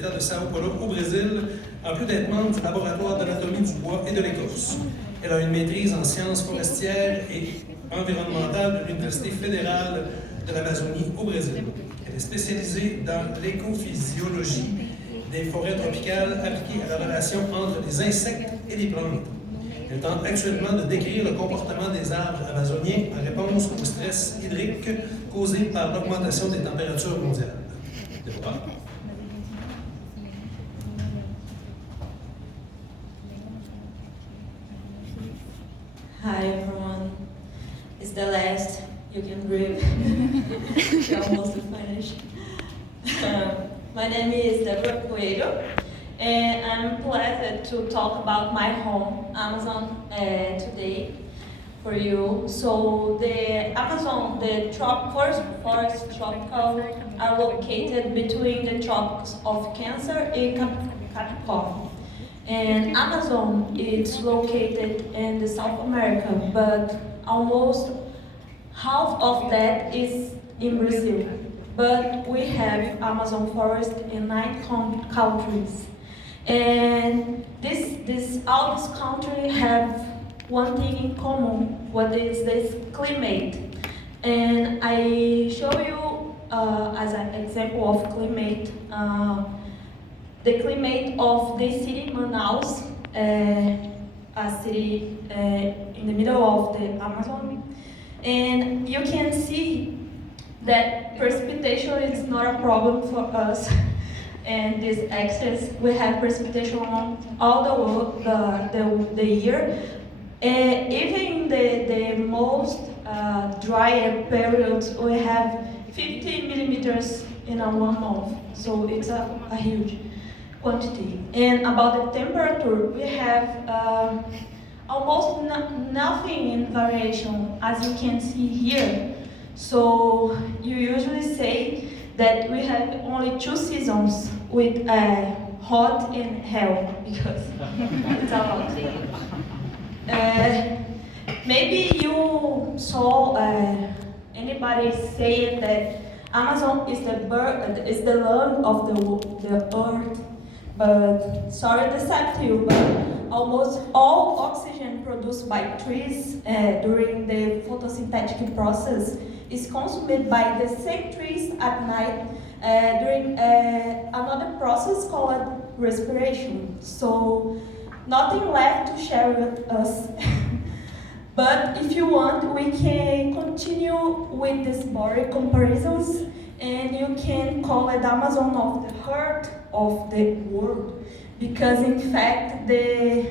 l'État de Sao Paulo au Brésil, en plus d'être membre du laboratoire d'anatomie du bois et de l'écorce. Elle a une maîtrise en sciences forestières et environnementales de l'Université fédérale de l'Amazonie au Brésil. Elle est spécialisée dans l'écophysiologie des forêts tropicales appliquées à la relation entre les insectes et les plantes. Elle tente actuellement de décrire le comportement des arbres amazoniens en réponse au stress hydrique causé par l'augmentation des températures mondiales. Hi everyone. It's the last. You can breathe. We're almost finished. My name is Diogo Lagroteria, and I'm pleased to talk about my home, Amazon, today for you. So the Amazon, the forest tropical are located between the tropics of Cancer and Capricorn. And Amazon is located in the South America, but almost half of that is in Brazil. But we have Amazon forest in 9 countries. And all these countries have one thing in common, what is this climate. And I show you as an example of climate, the climate of the city Manaus, a city in the middle of the Amazon. And you can see that precipitation is not a problem for us. And this excess, we have precipitation all the year. Even the most dry periods, we have 50 millimeters in a 1 month. So it's a huge quantity. And about the temperature, we have almost nothing in variation, as you can see here. So you usually say that we have only 2 seasons with hot and hell, because it's a lot. Maybe you saw anybody saying that Amazon is the lung of the earth, but sorry to decept you, but almost all oxygen produced by trees during the photosynthetic process is consumed by the same trees at night during another process called respiration. So nothing left to share with us. But if you want, we can continue with these boring comparisons, and you can call it Amazon of the heart of the world, because in fact the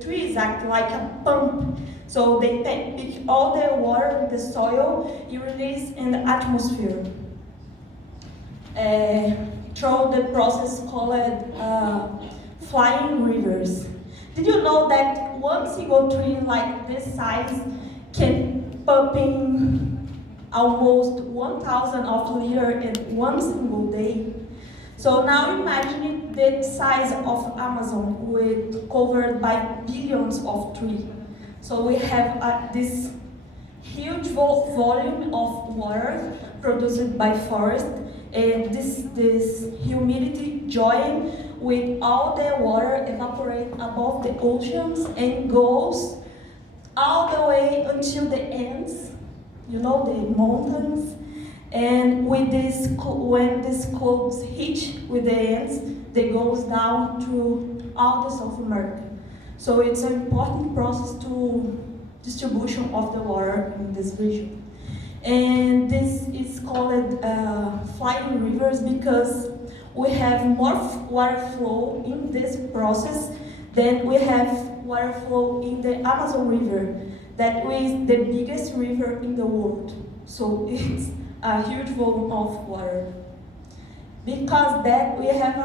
trees act like a pump. So they pick all the water in the soil you release in the atmosphere through the process called flying rivers. Did you know that one single tree like this size can pump in almost 1,000 of liters in one single day? So now imagine the size of Amazon covered by billions of trees. So we have this huge volume of water produced by forest, and this humidity join with all the water evaporate above the oceans and goes all the way until the ends, you know, the mountains. And with this, when this clouds hit with the ends, they goes down through all the South America. So it's an important process to distribution of the water in this region. And this is called flying rivers because we have more water flow in this process than we have water flow in the Amazon River, that is the biggest river in the world. So it's a huge volume of water. Because that we have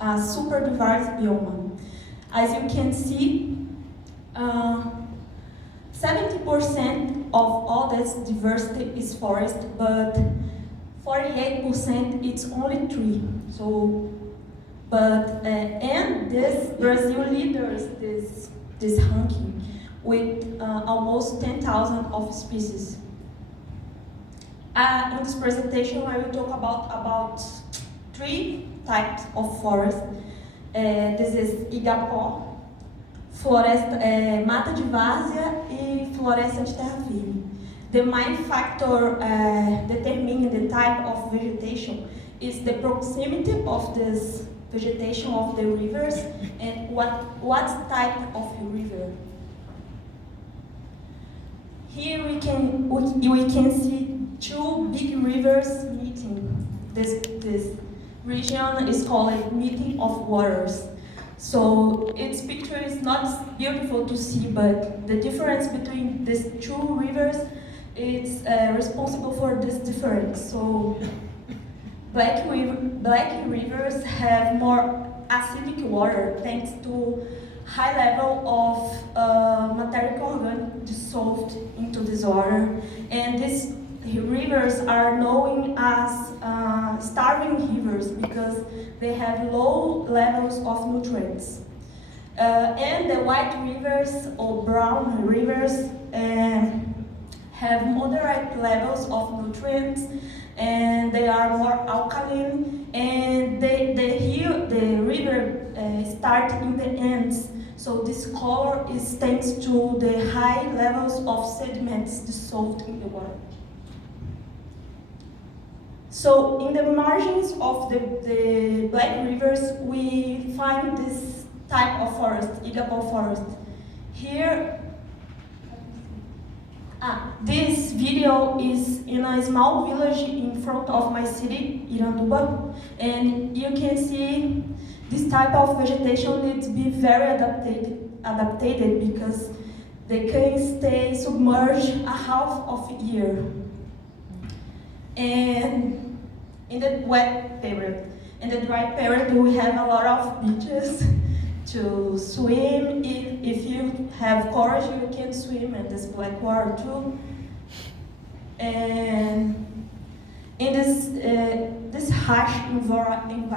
a super diverse biome. As you can see, 70% of all this diversity is forest, but 48% it's only tree. So, but and this Brazil leaders this ranking with almost 10,000 of species. In this presentation, I will talk about 3 types of forest. This is igapó, floresta, mata de várzea e floresta de terra firme. The main factor determining the type of vegetation is the proximity of this vegetation of the rivers and what type of river. Here we can see two big rivers meeting. This region is called meeting of waters. So its picture is not beautiful to see, but the difference between these two rivers is responsible for this difference. So black rivers have more acidic water thanks to high level of material organic dissolved into this water, and these rivers are known as starving rivers because they have low levels of nutrients. And the white rivers or brown rivers have moderate levels of nutrients, and they are more alkaline, and the river start in the ends. So this color is thanks to the high levels of sediments dissolved in the water. So in the margins of the black rivers, we find this type of forest, igapó forest. Here, this video is in a small village in front of my city, Iranduba, and you can see this type of vegetation needs to be very adapted because they can stay submerged a half of a year. And in the wet period. In the dry period, we have a lot of beaches to swim. If you have courage, you can swim in this black water too. And in this harsh environment,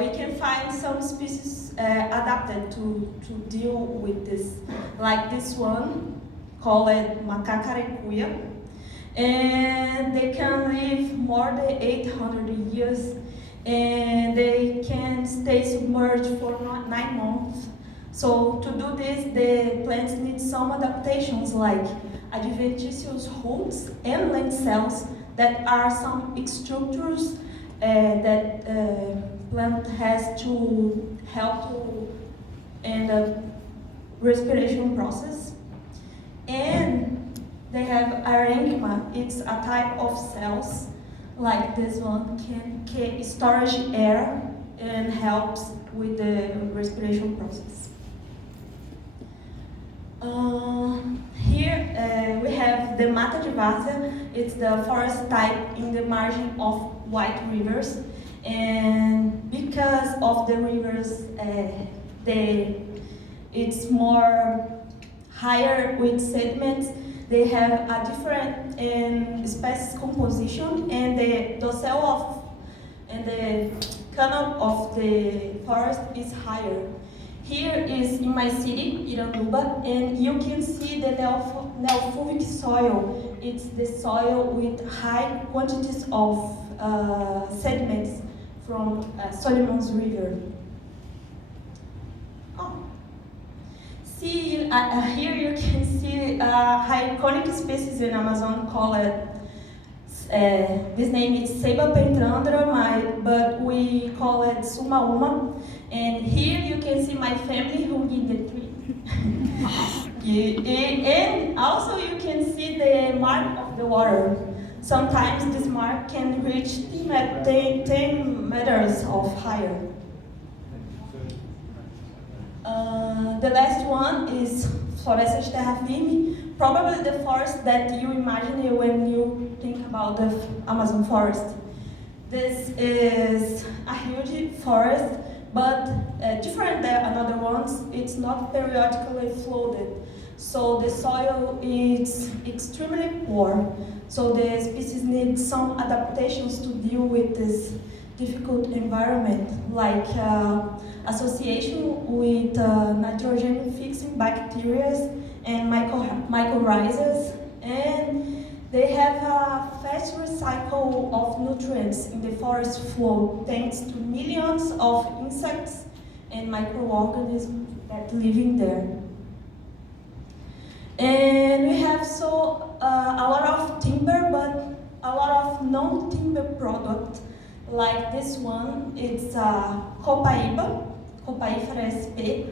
we can find some species adapted to deal with this, like this one called macacarecuia, and they can live more than 800 years, and they can stay submerged for 9 months. So to do this, the plants need some adaptations like adventitious roots and land cells that are some structures that plant has to help to in the respiration process. And they have arrhythma. It's a type of cells like this one can storage air and helps with the respiration process. Here we have the mata de várzea. It's the forest type in the margin of white rivers, and because of the rivers, it's more higher with sediments. They have a different species composition, and the dorsal and the canopy of the forest is higher. Here is in my city, Iranduba, and you can see the neophobic soil. It's the soil with high quantities of sediments from Solomon's River. See, here you can see a iconic species in Amazon called, this name is Ceiba pentrandra, but we call it sumauma. And here you can see my family hugging the tree. And also you can see the mark of the water. Sometimes this mark can reach 10 meters of higher. The last one is floresta de terra firme, probably the forest that you imagine when you think about the Amazon forest. This is a huge forest, but different than other ones, it's not periodically flooded. So the soil is extremely poor. So the species need some adaptations to deal with this difficult environment, like association with nitrogen fixing bacteria and mycorrhizas, and They have a fast recycle of nutrients in the forest floor thanks to millions of insects and microorganisms that live in there. And we have a lot of timber, but a lot of non-timber products, like this one. It's Copaíba, Copaífera sp.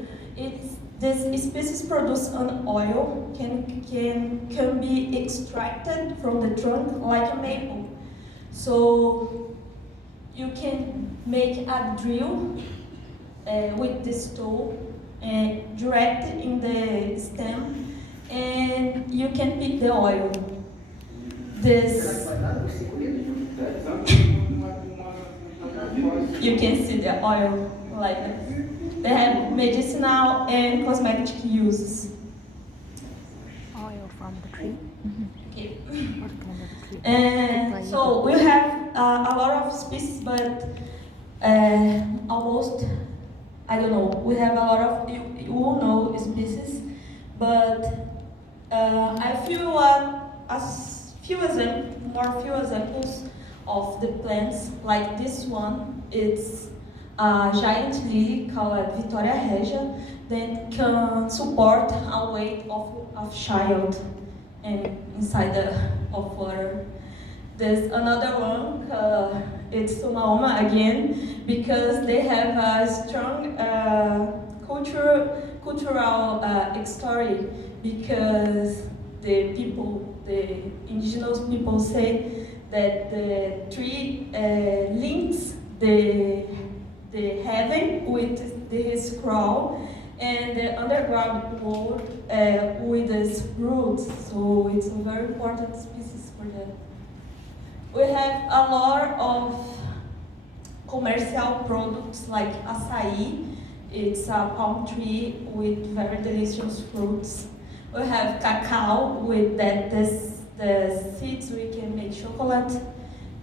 This species produce an oil can be extracted from the trunk like a maple. So you can make a drill with this tool direct in the stem, and you can pick the oil. You can see the oil like this. They have medicinal and cosmetic uses. Oil from the tree. Okay. What kind of tree? And so we have a lot of species, but almost, I don't know, we have a lot of, you will know species, but I feel few examples of the plants, like this one. It's a giant lily called Victoria regia that can support a weight of child and inside of water. There's another one, it's Sumaoma again, because they have a strong cultural story, because the indigenous people say that the tree links the heaven with his crown and the underground world with its roots. So it's a very important species for that. We have a lot of commercial products like açaí. It's a palm tree with very delicious fruits. We have cacao with the seeds we can make chocolate.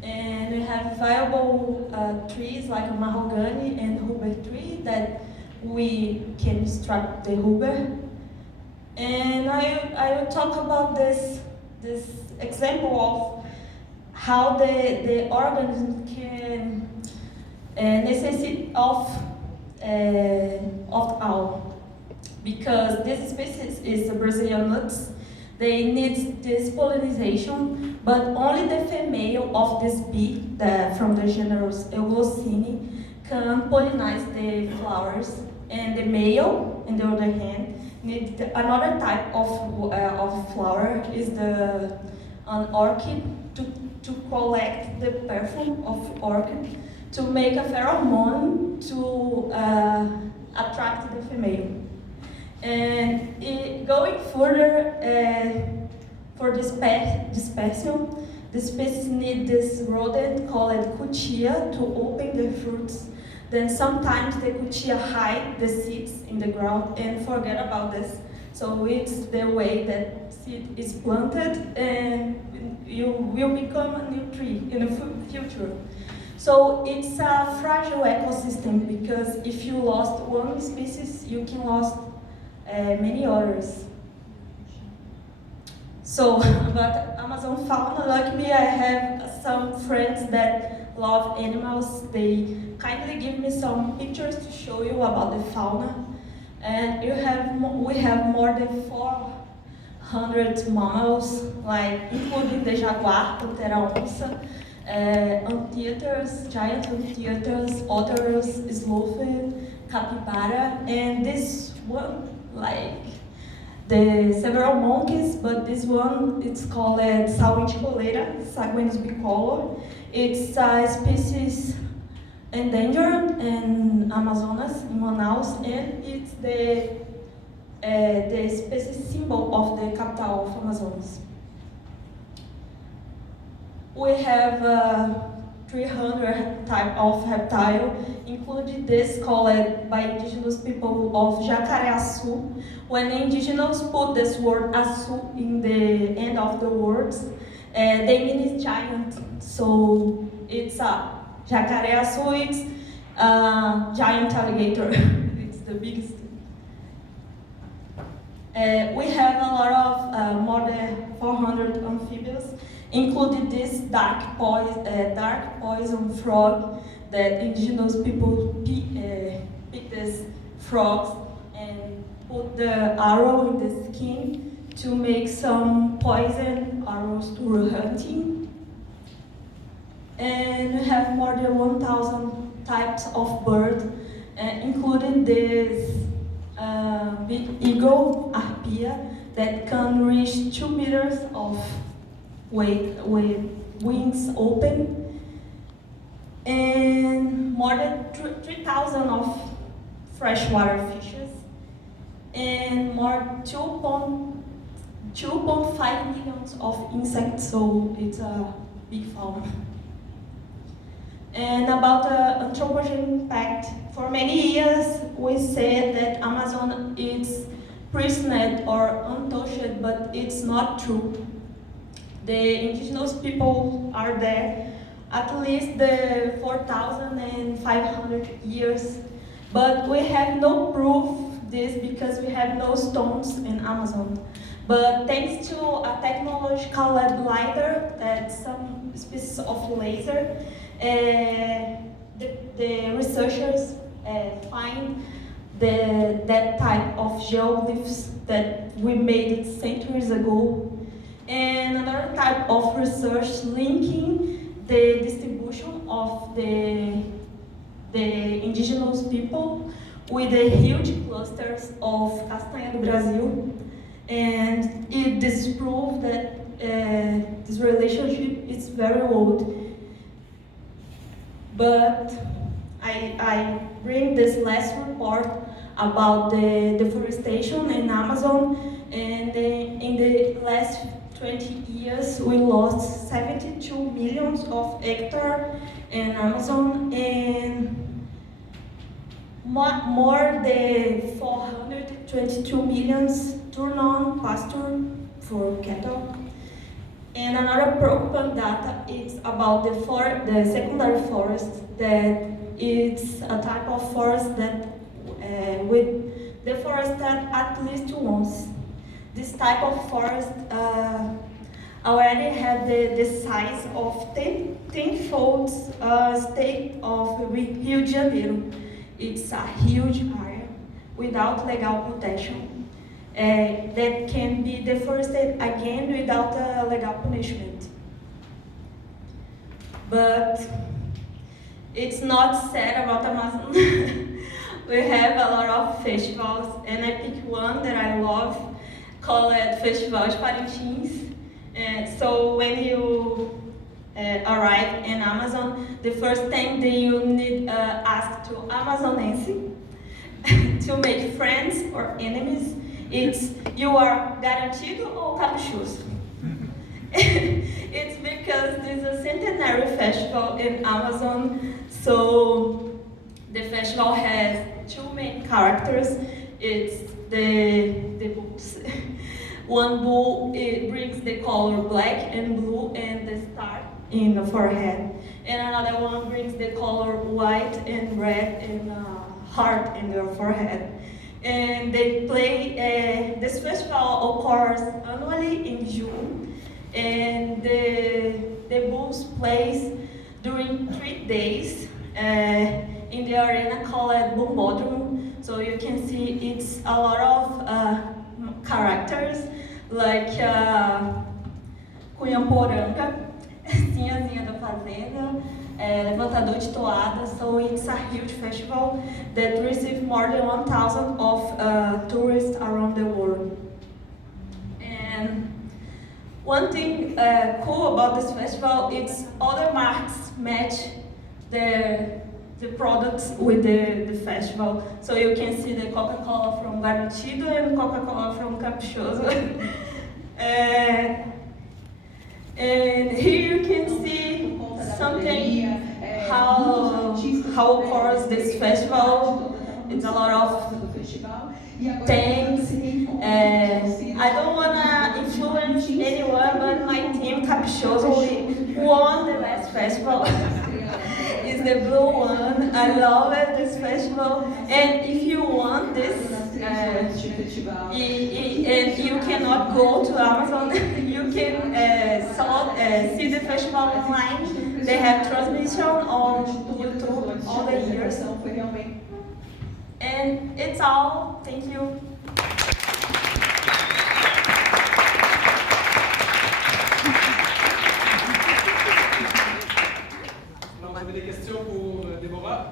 And we have viable trees like mahogany and rubber tree that we can extract the rubber. And I will talk about this example of how the organism can necessitate of owl, because this species is a Brazilian nuts. They need this pollination, but only the female of this bee, from the genus Euglossini, can pollinize the flowers, and the male, on the other hand, needs another type of flower, is an orchid, to collect the perfume of orchid, to make a pheromone to attract the female. And going further, for this dispersion, the species need this rodent called cutia to open the fruits. Then sometimes the cutia hide the seeds in the ground and forget about this. So it's the way that seed is planted, and you will become a new tree in the future. So it's a fragile ecosystem, because if you lost one species, you can lose many others. So, but Amazon fauna, like me, I have some friends that love animals. They kindly give me some pictures to show you about the fauna. And we have more than 400 mammals, like including the jaguar, pantera onça, anteaters, giant anteaters, otters, sloth, capybara, and this one, like the several monkeys, but this one, it's called Sauinticoleira, Saguenus bicolor. It's a species endangered in Amazonas, in Manaus, and it's the species symbol of the capital of Amazonas. We have 300 type of reptile, including this called by indigenous people of jacareaçu. When indigenous put this word açu in the end of the words, they mean it's giant. So it's a jacareaçu, it's a giant alligator. It's the biggest. We have a lot of more than 400 amphibians, including this dark poison frog that indigenous people pick these frogs and put the arrow in the skin to make some poison arrows to hunting. And we have more than 1,000 types of birds, including this big eagle, Arpia, that can reach 2 meters of weight with wings open, and more than 3,000 of freshwater fishes, and more 2.5 million of insects, so it's a big farm. And about the anthropogenic impact, for many years we said that Amazon is prisoned or untouched, but it's not true. The indigenous people are there at least the 4,500 years, but we have no proof this because we have no stones in Amazon. But thanks to a technological glider, that's some species of laser, the researchers find that type of geoglyphs that we made centuries ago. And another type of research linking the distribution of the indigenous people with the huge clusters of castanha do Brasil. And it disproved that this relationship is very old. But I bring this last report about the deforestation in Amazon, and in the last 20 years we lost 72 million of hectares in Amazon, and more than 422 million turn on pasture for cattle. And another preoccupant data is about the secondary forest, that it's a type of forest that with deforested at least once. This type of forest already had the size of 10-fold state of Rio de Janeiro. It's a huge area without legal protection. That can be deforested again without a legal punishment. But it's not sad about Amazon. We have a lot of festivals, and I pick one that I love, called Festival de Parintins. So when you arrive in Amazon, the first thing that you need ask to Amazonense to make friends or enemies, it's you are garantido or caprichoso? It's because there's a centenary festival in Amazon, so the festival has two main characters. It's the bulls. One bull, it brings the color black and blue and the star in the forehead, and another one brings the color white and red and heart in their forehead. And they play, this festival occurs annually in June, and the bulls plays during 3 days in the arena called Bombódromo. So you can see it's a lot of characters like Cunhamporanga, Sinhazinha da Fazenda, levantador de toada. So it's a huge festival that receives more than 1,000 of tourists around the world. And one thing cool about this festival is other marks match the products with the festival. So you can see the Coca-Cola from Garantido and Coca-Cola from Caprichoso. And here you can see something how occurs this festival. It's a lot of things. I don't want to influence anyone, but my team Caprichoso won the last festival. It's the blue one. I love it, this festival. And if you want this, and you cannot go to Amazon, you can see the festival online. They have transmission on YouTube all the years. And it's all. Thank you. Alors, vous avez des questions pour Déborah?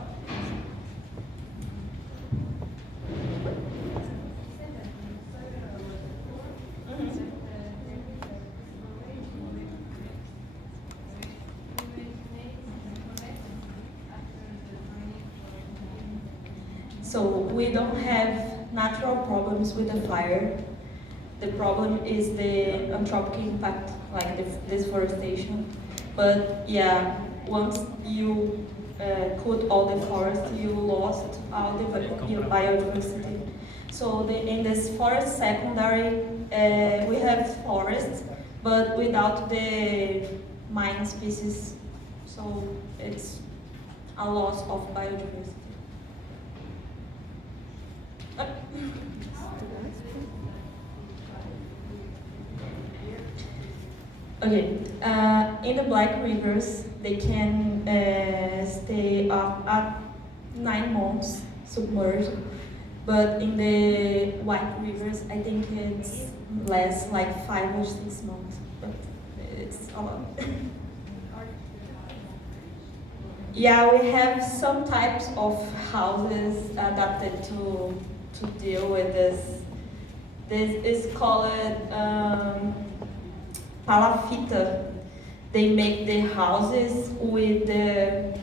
So we don't have natural problems with the fire. The problem is the anthropic impact, like the deforestation. But yeah, once you cut all the forest, you lost all the biodiversity. So in this forest secondary, we have forests, but without the main species. So it's a loss of biodiversity. Okay, in the black rivers, they can stay up at 9 months submerged, but in the white rivers, I think it's less, like 5 or 6 months, but it's a lot. Yeah, we have some types of houses adapted to deal with this. This is called palafita. They make the houses with the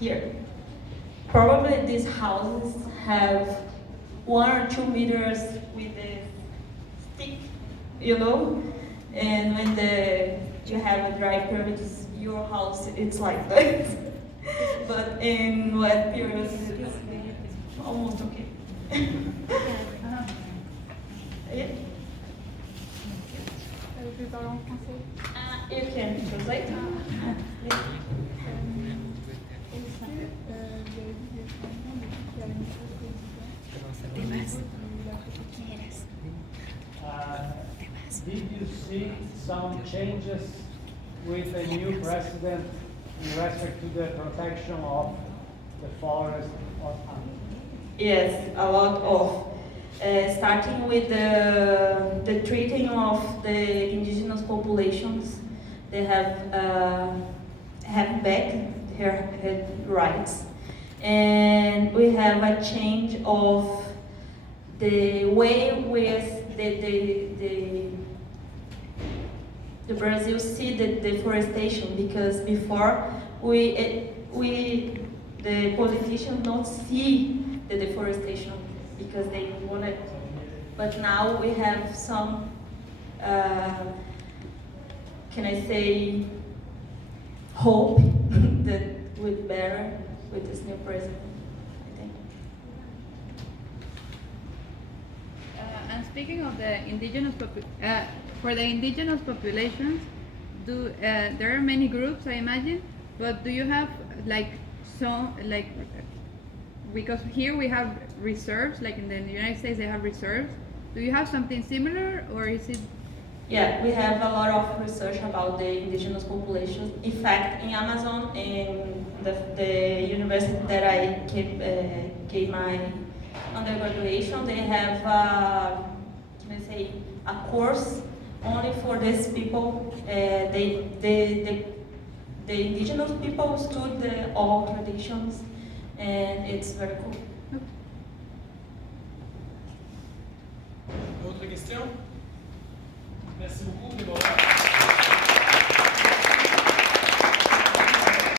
here. Probably these houses have 1 or 2 meters with the stick, you know. And when you have a dry period, your house it's like that. But in wet periods, it's almost okay. Yeah. You can translate. Did you see some changes with the new president in respect to the protection of the forest? Yes, a lot of. Starting with the treating of the indigenous populations, they have back their rights, and we have a change of the way with the Brazil see the deforestation, because before the politicians don't see the deforestation because they wanted, but now we have some, can I say, hope that would be better with this new president, I think. And speaking of the indigenous for the indigenous populations, there are many groups, I imagine, but do you have because here we have reserves, like in the United States they have reserves. Do you have something similar, or is it? Yeah, we have a lot of research about the indigenous populations. In fact, in Amazon, in the university that I gave my undergraduation, they have, can I say, a course only for these people. The indigenous people study all traditions, and it's very cool. D'autres questions? Merci beaucoup, Déborah.